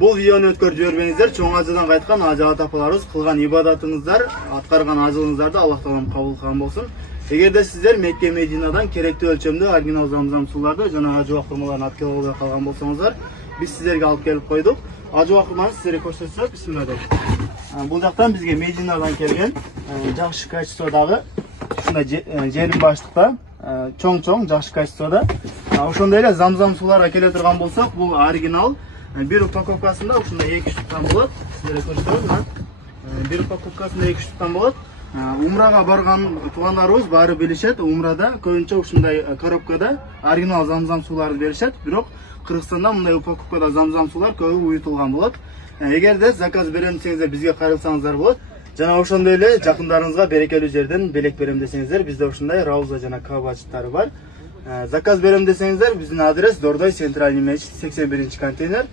Бұл видеоны өткөрүп жибербеңиздер. Чоң ажыдан кайткан ажы атапаларыбыз кылган ибадатыңыздар, аткарган ажылыңыздарды Аллах таалам кабыл кылган болсун. Эгерде сиздер Мекке Мединадан керектүү өлчөмдө оригинал замзам сууларды жана ажыбак курмаларын алып келе албай калган болсоңуздар, биз сиздерге алып келип койдук. Ажыбак курманы сиздерге көрсөтсөк, бисмилlah. Бул жактан бизге Мединадан келген жакшы качестводагы ушундай жерин баштыкта чоң жакшы качествода. Ошондой эле замзам сууларга келе турган болсок, бул оригинал. Bir упаковкасында ушундай 2 штуктан болот. Сиздерге көрсөтөм. Bir упаковкасында 2 штуктан болот. Умрага барган туугандарыбыз баары билишет, умрада көбүнчө ушундай коробкада оригинал замзам сууларды беришет. Бирок Кыргызстанда мындай упаковкада замзам суулар көбү уютулган болот. Эгерде заказ берем десеңиздер, бизге кайрылсаңыздар болот. Жана ошондой эле жакындарыңызга берекелүү жерден белек берем десеңиздер, бизде ушундай рауза жана кабачтары бар. Заказ берем десеңиздер, биздин адрес Дордой Центральный мечит 81-контейнер.